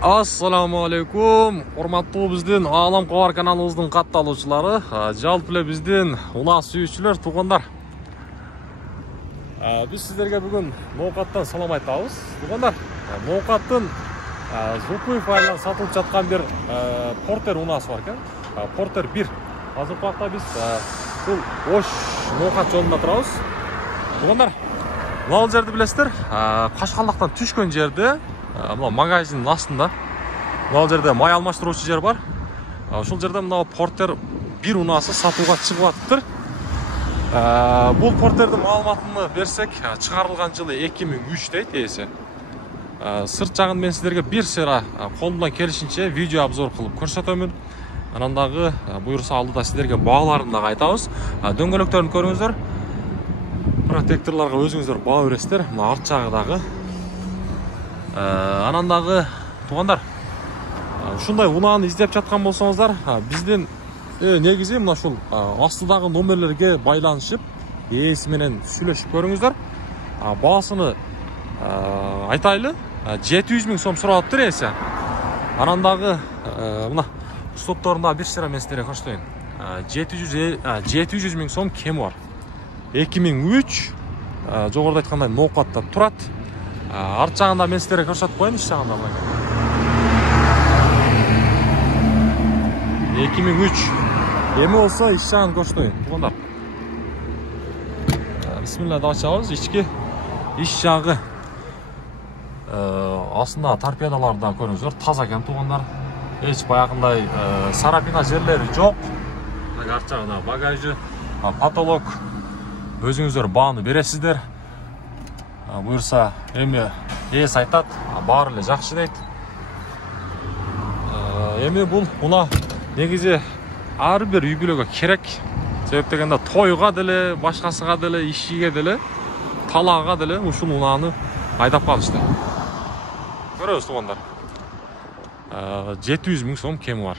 Assalamu alaikum. Hormаттуу биздин Алам Кабар каналыбыздын катталуучулары, жалпы эле биздин унаа сүйүүчүлөр, туугандар. Биз сиздерге бүгүн ноокаттан салам айтабыз. Туугандар, ноокаттын Зукуев айылынан сатылып жаткан бир Портер унаасы бар экен. Портер 1. Азыркы убакта биз бул Ош ноокат жолунда турабыз. Туугандар, бул жерди билесиздер, Кашкалдактан түшкөн жерде мына магазиндин астында мына жерде май алмаштыруучу жер бар. Ошол жерде мына Портер 1 унаасы сатууга чыгып атыптыр. Бул Портердин маалыматын берсек, чыгарылган жылы 2003 дейт ээси. Сырт жагын мен сиздерге бир сыйра колумдан келишинче видео обзор кылып көрсөтөмүн. Анан дагы буюрса алдыда сиздерге бааларын дагы айтабыз. Дөңгөлөктөрүн көрүңүздөр. Протекторлорго өзүңүздөр баа бересиздер. Мына арт жагы дагы. Анан дагы туугандар, ушундай унааны издеп жаткан болсоңуздар, биздин негизи мына ушул астыдагы номерлерге байланышып, ээси менен сүйлөшүп көрүңүздөр. Баасыны айтайлы, 700 000 сом сурап ээси. Анан дагы мына стопторунда бир сыра мен сиздерге көрсөтөйүн. 700 000 сом кеми бар. 2003 жогоруда айткандай ноокатта турат. Арт жагында мен сиздерге көрсөтүп коеюн, иш жагында мына. 2003 эми болсо иш жагын көрсөтөйүн, туугандар. Бисмилла деп ачабыз. Ички иш жагы астында торпедалардан көрүңүздөр, таза экен туугандар. Эч баягындай сарапина жерлери жок. Арт жагында багажы, потолок. Өзүңүздөр бааны бересиздер. Буюрса эми ээс айтат, баары эле жакшы дейт. Эми бул уна негизи ар бир үй бүлөгө керек. Себеп дегенде тойго деле, башкасыга деле, ишиге деле, талаага деле ушул унааны айдап калышты. Көрөбүз туугандар. 700 000 сом кеми бар.